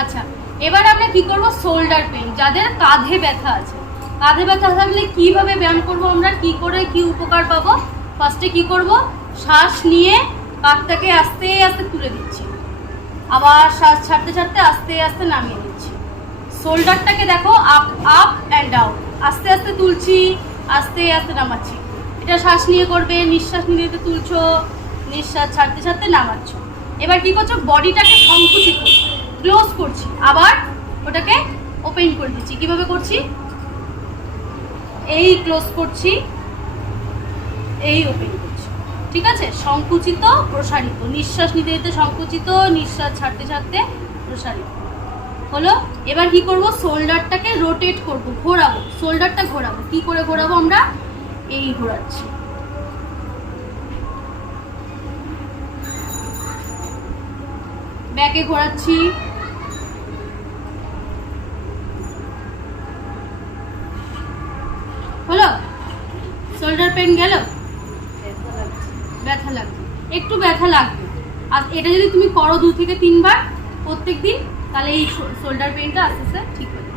আচ্ছা, এবার আমরা কি করব, শোল্ডার পেন। যাদের কাঁধে ব্যথা আছে, কাঁধে ব্যথা থাকলে কিভাবে ব্যায়াম করব আমরা, কি করে কি উপকার পাবো? ফার্স্টে কি করব, শ্বাস নিয়ে কাঁধটাকে আস্তে আস্তে তুলে দিচ্ছি, আবার শ্বাস ছাড়তে ছাড়তে আস্তে আস্তে নামিয়ে দিচ্ছি। শোল্ডারটাকে দেখো আপ আপ অ্যান্ড ডাউন, আস্তে আস্তে তুলছি, আস্তে আস্তে নামাচ্ছি। এটা শ্বাস নিয়ে করবে, নিঃশ্বাস নিতে তুলছো, নিঃশ্বাস ছাড়তে ছাড়তে নামাচ্ছ। এবার কি করছো, বডিটাকে সংকুচিত ক্লোজ করছি, আবার ওটাকে ওপেন করে দিচ্ছি। কিভাবে করছি, এই ক্লোজ করছি, এই ওপেন করছি, ঠিক আছে? সংকুচিত প্রসারিত, নিঃশ্বাস নিতে নিতে সংকুচিত, নিঃশ্বাস ছাড়তে ছাড়তে প্রসারিত হলো। এবার কি করব, শোল্ডারটাকে রোটেট করব, ঘোরাবো, শোল্ডারটা ঘোরাবো। কি করে ঘোরাবো আমরা, এই ঘোরাচ্ছি, ব্যাকে ঘোরাচ্ছি, হলো? শোল্ডার পেন গেল? ব্যথা লাগবে, একটু ব্যথা লাগবে। আর এটা যদি তুমি করো 2 থেকে 3 বার প্রত্যেক দিন, তাহলে এই শোল্ডার পেনটা আস্তে আস্তে ঠিক হবে।